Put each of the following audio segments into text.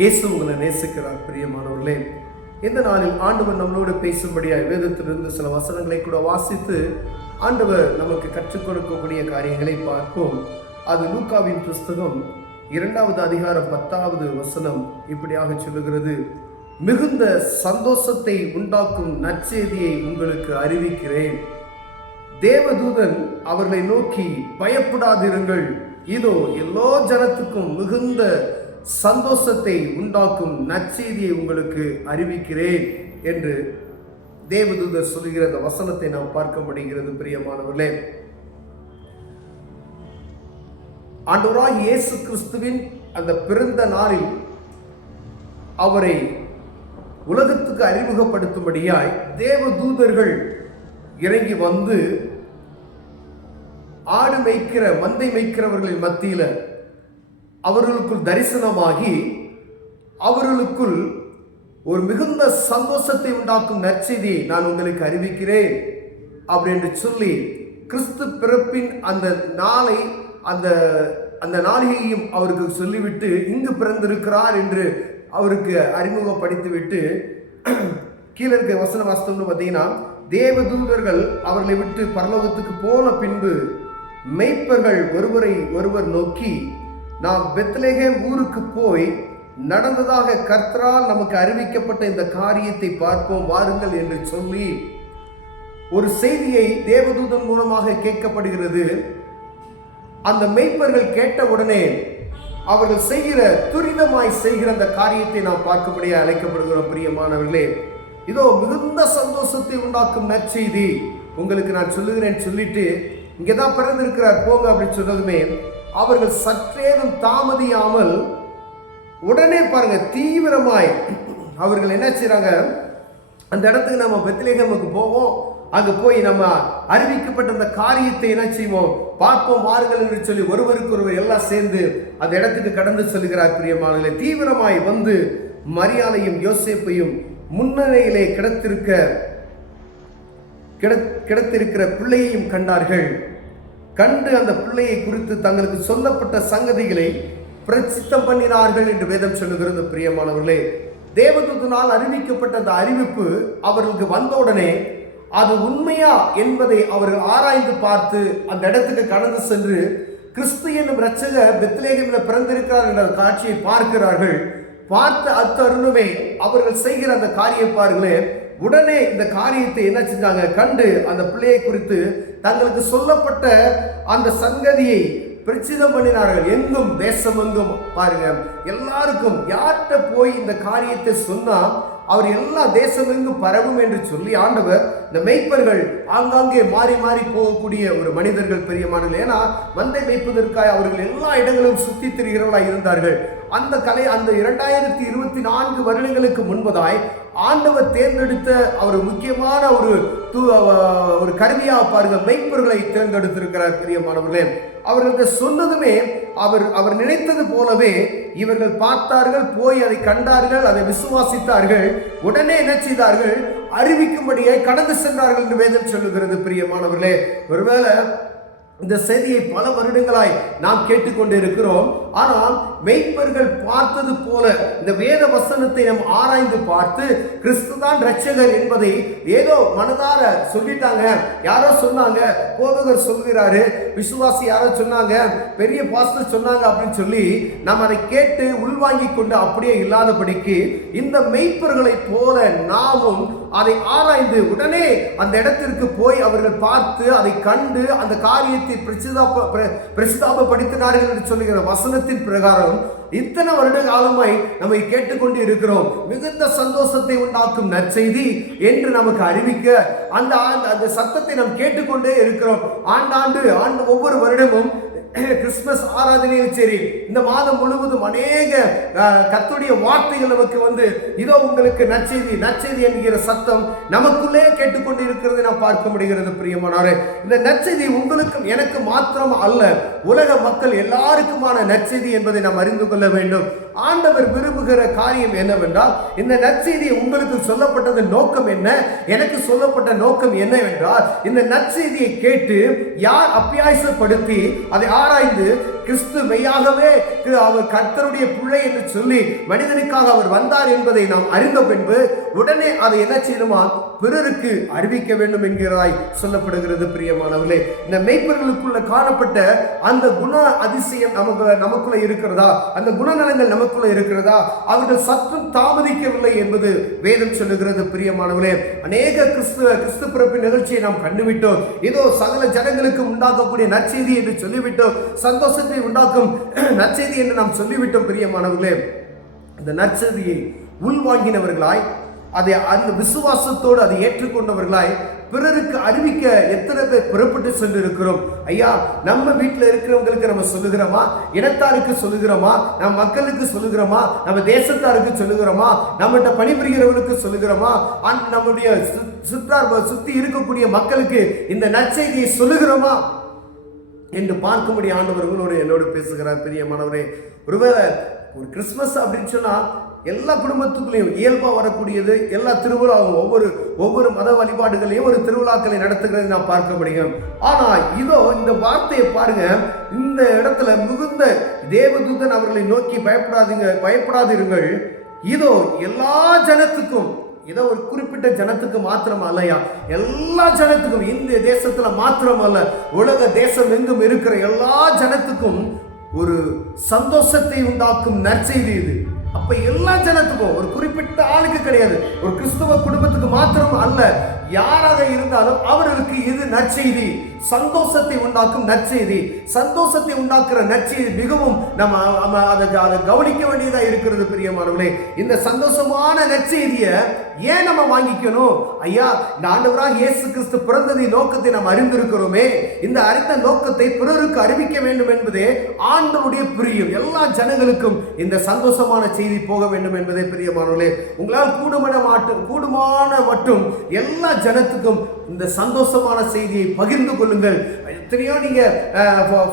இயேசு உங்களை நேசிக்கிறார். பிரியமானவர்களே, இந்த நாளில் ஆண்டவர் நம்மளோடு பேசும்படியாய் வேதத்திலிருந்து சில வசனங்களை கூட வாசித்து ஆண்டவர் நமக்கு கற்றுக் கொடுக்கக்கூடிய காரியங்களை பார்ப்போம். அது லூக்காவின் புஸ்தகம் 2வது அதிகாரம் 10வது வசனம் இப்படியாக சொல்லுகிறது: மிகுந்த சந்தோஷத்தை உண்டாக்கும் நற்செய்தியை உங்களுக்கு அறிவிக்கிறேன். தேவதூதன் அவர்களை நோக்கி, பயப்படாதிருங்கள், இதோ எல்லா ஜனத்துக்கும் மிகுந்த சந்தோஷத்தை உண்டாக்கும் நற்செய்தியை உங்களுக்கு அறிவிக்கிறேன் என்று தேவதூதர் சொல்லுகிற அந்த வசனத்தை நாம் பார்க்க முடிகிறது. பிரியமானவர்களே, ஆண்டவராகிய இயேசு கிறிஸ்துவின் அந்த பிறந்த நாளில் அவரை உலகத்துக்கு அறிமுகப்படுத்தும்படியாய் தேவதூதர்கள் இறங்கி வந்து ஆடு மேய்க்கிற மந்தை மேய்க்கிறவர்களின் மத்தியில அவர்களுக்குள் தரிசனமாகி அவர்களுக்குள் ஒரு மிகுந்த சந்தோஷத்தை உண்டாக்கும் நற்செய்தியை நான் உங்களுக்கு அறிவிக்கிறேன் அப்படின்னு சொல்லி கிறிஸ்து பிறப்பின் அந்த நாளை அந்த நாளிகையும் அவருக்கு சொல்லிவிட்டு இங்கு பிறந்திருக்கிறார் என்று அவருக்கு அறிமுகப்படுத்திவிட்டு கீழே இருக்க வசன வாஸ்தவம்னு பார்த்தீங்கன்னா, தேவதூதர்கள் அவர்களை விட்டு பரலோகத்துக்கு போன பின்பு மெய்ப்பர்கள் ஒருவரை ஒருவர் நோக்கி, நாம் பெத்லகேம் ஊருக்கு போய் நடந்ததாக கர்த்தரால் நமக்கு அறிவிக்கப்பட்ட இந்த காரியத்தை பார்ப்போம் வாருங்கள் என்று சொல்லி ஒரு செய்தியை தேவதூதன் மூலமாக கேட்கப்படுகிறது. அந்த மெய்ப்பர்கள் கேட்டவுடனே அவர்கள் துரிதமாய் செய்கிற அந்த காரியத்தை நாம் பார்க்கும்படியாக அழைக்கப்படுகிறோம். பிரியமானவர்களே, இதோ மிகுந்த சந்தோஷத்தை உண்டாக்கும் நற்செய்தி உங்களுக்கு நான் சொல்லுகிறேன் சொல்லிட்டு இங்கேதான் பிறந்திருக்கிறார் போங்க அப்படின்னு சொன்னதுமே அவர்கள் சற்றேதும் தாமதியாமல் உடனே பாருங்க, தீவிரமாய் அவர்கள் என்ன செய்றாங்க, அந்த இடத்துக்கு நம்ம பெத்லகேமுக்கு போவோம், அங்கு போய் நம்ம அறிவிக்கப்பட்ட அந்த காரியத்தை என்ன செய்வோம் பார்ப்போம் வாருங்கள் என்று சொல்லி ஒருவருக்கு ஒருவர் எல்லாம் சேர்ந்து அந்த இடத்துக்கு கடந்து செல்கிறார். பிரியமானவர்களே, தீவிரமாய் வந்து மரியாதையும் யோசேப்பையும் முன்னணியிலே கிடத்திருக்கிற பிள்ளையையும் கண்டார்கள். கண்டு அந்த பிள்ளையை குறித்து தங்களுக்கு சொல்லப்பட்ட சங்கதிகளை பிரசித்தம் பண்ணினார்கள் என்று வேதம் சொல்லுகிறது. பிரியமானவர்களே, தேவதூதனால் அறிவிக்கப்பட்ட அந்த அறிவிப்பு அவர்களுக்கு வந்தவுடனே அது உண்மையா என்பதை அவர்கள் ஆராய்ந்து பார்த்து அந்த இடத்துக்கு கடந்து சென்று கிறிஸ்து என்னும் இரட்சகர் பெத்லகேமில் பிறந்திருக்கிறார் என்ற காட்சியை பார்க்கிறார்கள். பார்த்த அத்தருணமே அவர்கள் செய்கிற அந்த காரியம் பாருங்களேன், உடனே இந்த காரியத்தை என்ன செஞ்சாங்க, கண்டு அந்த பிள்ளையை குறித்து தங்களுக்கு சொல்லப்பட்ட அந்த சங்கதியை பிரசித்தம் பண்ணினார்கள். எங்கும் தேசமெங்கும் பாருங்க, எல்லாருக்கும் யார்கிட்ட போய் இந்த காரியத்தை சொன்னா அவர் எல்லா தேசமெங்கும் பரவும் என்று சொல்லி ஆண்டவர் இந்த மெய்ப்பர்கள் ஆங்காங்கே மாறி மாறி போகக்கூடிய ஒரு மனிதர்கள். பிரியமானவர்களே, ஏன்னா மந்தை மேய்ப்பதற்காக அவர்கள் எல்லா இடங்களும் சுத்தி திரிகிறவர்களாக இருந்தார்கள். அந்த 2024 வருடங்களுக்கு முன்பதாய் ஆண்டவர் தேர்ந்தெடுத்த ஒரு முக்கியமான ஒரு கருவியாக பாருங்க, மெய்ப்பர்களை தேர்ந்தெடுத்திருக்கிறார். பிரியமானவர்களே, அவர்களுக்கு சொன்னதுமே அவர் நினைத்தது போலவே இவர்கள் பார்த்தார்கள், போய் அதை கண்டார்கள், அதை விசுவாசித்தார்கள். உடனே என்ன செய்தார்கள், அறிவிக்கும்படியாய் கடந்து சென்றார்கள் என்று வேதம் சொல்லுகிறது. பிரியமானவர்களே, ஒருவேளை இந்த செய்தியை பல வருடங்களாய் நாம் கேட்டுக்கொண்டு இருக்கிறோம். ஆனால் மெய்ப்பர்கள் பார்த்தது போல இந்த வேத வசனத்தை நாம் ஆராய்ந்து பார்த்து கிறிஸ்து தான் இரட்சகர் என்பதை ஏதோ மனதார சொல்லிட்டாங்க, யாரோ சொன்னாங்க, போதகர் சொல்கிறாரு, விசுவாசி யாரோ சொன்னாங்க, பெரிய பாஸ்டர் சொன்னாங்க அப்படின்னு சொல்லி நாம் அதை கேட்டு உள்வாங்கி கொண்டு அப்படியே இல்லாதபடிக்கு இந்த மெய்ப்பர்களை போல நாமும் அதை ஆராய்ந்து உடனே அந்த இடத்திற்கு போய் அவர்கள் பார்த்து அதை கண்டு அந்த காரியத்தை பிரசித்தாபப்படுத்தினார்கள் என்று சொல்லுகிற வசனத்தின் பிரகாரம் இத்தனை வருட காலமாய் நம்ம கேட்டுக்கொண்டு இருக்கிறோம். மிகுந்த சந்தோஷத்தை உண்டாக்கும் நற்செய்தி என்று நமக்கு அறிவிக்க அந்த சத்தத்தை நாம் கேட்டுக்கொண்டே இருக்கிறோம். ஆண்டு ஒவ்வொரு வருடமும் கிறிஸ்துமஸ் ஆராதனையும் சரி, இந்த மாதம் முழுவதும் அநேக கர்த்தருடைய வார்த்தைகள் நமக்கு வந்து இதோ உங்களுக்கு நற்செய்தி என்கிற சத்தம் நமக்குள்ளே கேட்டுக்கொண்டு இருக்கிறதை நாம் பார்க்க முடிகிறது. பிரியமானவரே, இந்த நற்செய்தி உங்களுக்கும் எனக்கு மாத்திரம் அல்ல, உலக மக்கள் எல்லாருக்குமான நற்செய்தி என்பதை நாம் அறிந்து கொள்ள வேண்டும். ஆண்டவர் விரும்புகிற காரியம் என்னவென்றால், இந்த நற்செய்தி உங்களுக்கு சொல்லப்பட்டது நோக்கம் என்ன, எனக்கு சொல்லப்பட்ட நோக்கம் என்னவென்றால், இந்த நற்செய்தியை கேட்டு யார் அப்பியாசப்படுத்தி அதை ஆராய்ந்து கிறிஸ்து மெய்யாகவே அவர் கர்த்தருடைய பிள்ளை என்று சொல்லி மனிதனுக்காக அவர் வந்தார் என்பதை நாம் அறிந்த பின்பு உடனே அதை என்ன செய்யணுமா, பிறருக்கு அறிவிக்க வேண்டும் என்கிறதாய் சொல்லப்படுகிறது. பிரியமானவர்களே, இந்த மெய்ப்பர்களுக்குள்ள காணப்பட்ட அந்த குண அதிசயம் நமக்குள்ள இருக்கிறதா, அந்த குணநலங்கள் நமக்குள்ள இருக்கிறதா? அவர்கள் சற்றும் தாமதிக்கவில்லை என்பது வேதம் சொல்லுகிறது. பிரியமானவர்களே, அநேக கிறிஸ்து பிறப்பு நிகழ்ச்சியை நாம் கண்டுவிட்டோம். இதோ சகல ஜனங்களுக்கு உண்டாக்கக்கூடிய நற்செய்தி என்று சொல்லிவிட்டோம். சந்தோஷத்தை உண்டாக்கும் நற்செய்தி என்று நாம் சொல்லிவிட்டோம். பிரியமானவர்களே, இந்த நற்செய்தியை உள்வாங்கினவர்களாய், அதை அந்த விசுவாசத்தோடு அதை ஏற்றுக்கொண்டவர்களாய் பிறருக்கு அறிவிக்க எத்தனை பேர் புறப்பட்டு சென்று இருக்கிறோம்? ஐயா, நம்ம வீட்டில் இருக்கிறவங்களுக்கு நம்ம சொல்லுகிறோமா? இனத்தாருக்கு சொல்லுகிறோமா? நம்ம மக்களுக்கு சொல்லுகிறோமா? நம்ம தேசத்தாருக்கு சொல்லுகிறோமா? நம்மகிட்ட பணிபுரிகிறவர்களுக்கு சொல்லுகிறோமா? நம்முடைய சுற்றி இருக்கக்கூடிய மக்களுக்கு இந்த நற்செய்தியை சொல்லுகிறோமா என்று பார்க்கும்படி ஆண்டவர் உங்களோடு என்னோடு பேசுகிறார். பிரியமானவரே, ஒருவேளை ஒரு கிறிஸ்துமஸ் அப்படின்னு சொன்னா எல்லா குடும்பத்துக்குள்ளேயும் இயல்பா வரக்கூடியது. எல்லா திருவிழாவும் ஒவ்வொரு மத வழிபாடுகளையும் ஒரு திருவிழாக்களை நடத்துகிறது நாம் பார்க்க முடியும். ஆனா இதோ இந்த வார்த்தையை பாருங்க, இந்த இடத்துல மிகுந்த தேவதூதன் அவர்களை நோக்கி பயப்படாதிருங்கள், இதோ எல்லா ஜனத்துக்கும், ஏதோ ஒரு குறிப்பிட்ட ஜனத்துக்கு மாத்திரம் அல்லையா, எல்லா ஜனத்துக்கும், இந்த தேசத்துல மாத்திரம் அல்ல, உலக தேசம் எங்கும் இருக்கிற எல்லா ஜனத்துக்கும் ஒரு சந்தோஷத்தை உண்டாக்கும் நற்செய்தி இது. அப்ப எல்லா ஜனத்துக்கும், ஒரு குறிப்பிட்ட ஆளுக்கு கிடையாது, ஒரு கிறிஸ்தவ குடும்பத்துக்கு மாத்திரம் அல்ல, யாராக இருந்தாலும் அவர்களுக்கு இது நற்செய்தி, சந்தோஷத்தை உண்டாக்கும் நற்செய்தி. சந்தோஷத்தை உண்டாக்குற நற்செய்தி மிகவும் நம்ம அதை கவனிக்க வேண்டியதா இருக்கிறது. பிரியமானவர்களே, இந்த சந்தோஷமான நற்செய்தியை ஏன் நம்ம வாங்கிக்கணும்? ஐயா, இந்த ஆண்டவராக இயேசு கிறிஸ்து பிறந்ததின் நோக்கத்தை நாம் அறிந்திருக்கிறோமே, இந்த அறிந்த நோக்கத்தை பிறருக்கு அறிவிக்க வேண்டும் என்பதே ஆண்டவருடைய பிரியம். எல்லா ஜனங்களுக்கும் இந்த சந்தோஷமான செய்தி போக வேண்டும் என்பதே. பிரியமானவர்களே, உங்களால் கூடுமான மட்டும் எல்லா ஜனத்துக்கும் இந்த சந்தோஷமான செய்தியை பகிர்ந்து கொள்ளுங்கள். எத்தனையோ நீங்க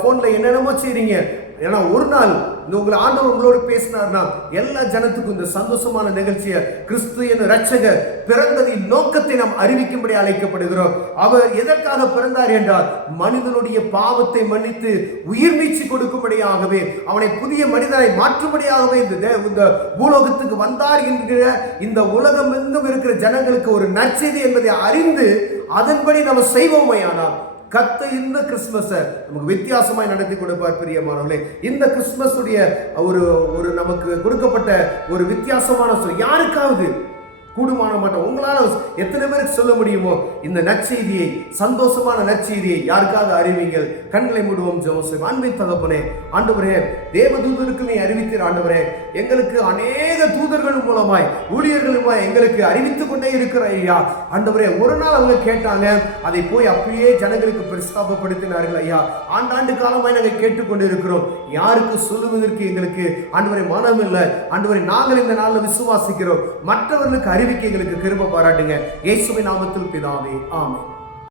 போன்ல என்னென்னமோ செய்றீங்க, ஏன்னா ஒரு நாள் உங்களை ஆண்டவர் உங்களோடு பேசினார்னா எல்லா ஜனத்துக்கும் இந்த சந்தோஷமான நிகழ்ச்சியை, கிறிஸ்து என்ற இரட்சகர் பிறந்ததின் நோக்கத்தை நாம் அறிவிக்கும்படி அழைக்கப்படுகிறோம். அவர் எதற்காக பிறந்தார் என்றால் மனிதனுடைய பாவத்தை மன்னித்து உயிர் மீட்சி கொடுக்கும்படியாகவே, அவனை புதிய மனிதனை மாற்றும்படியாகவே இந்த பூலோகத்துக்கு வந்தார் என்கிற இந்த உலகம் எங்கும் இருக்கிற ஜனங்களுக்கு ஒரு நற்செய்தி என்பதை அறிந்து அதன்படி நம்ம செய்வோமையானால் கர்த்தர் இந்த கிறிஸ்துமஸை நமக்கு வித்தியாசமாய் நடத்தி கொடுப்பார். பிரியமானவர்களே, இந்த கிறிஸ்துமஸ் உடைய ஒரு நமக்கு கொடுக்கப்பட்ட ஒரு வித்தியாசமான யாருக்காவது கூடுமான மாட்டோம், உங்களால எத்தனை பேருக்கு சொல்ல முடியுமோ இந்த நற்செய்தியை, சந்தோஷமான நற்செய்தியை யாருக்காக அறிவிங்கள். கண்களை மூடுவோம், ஜெபம் செய்வோம். அன்பின் தகப்பனே, ஆண்டவரே, தேவதூதருக்கு நீ அறிவித்தீர். ஆண்டவரே, எங்களுக்கு அநேக தூதர்கள் மூலமாய், ஊழியர்கள் மூலமாய் எங்களுக்கு அறிவித்துக் கொண்டே இருக்கிற ஐயா. ஆண்டவரே, ஒரு நாள் அவங்க கேட்டாங்க, அதை போய் அப்படியே ஜனங்களுக்கு பிரஸ்தாபப்படுத்தினார்கள் ஐயா. ஆண்டாண்டு காலமாய் நாங்கள் கேட்டுக்கொண்டு இருக்கிறோம், யாருக்கு சொல்லுவதற்கு எங்களுக்கு ஆண்டவரே மனம் இல்லை. ஆண்டவரே, நாங்கள் இந்த நாளில் விசுவாசிக்கிறோம், மற்றவர்களுக்கு அறிவிக்க எங்களுக்கு கிருபை பாராட்டுங்க. இயேசுவின் நாமத்தில் பிதாவே, ஆமென்.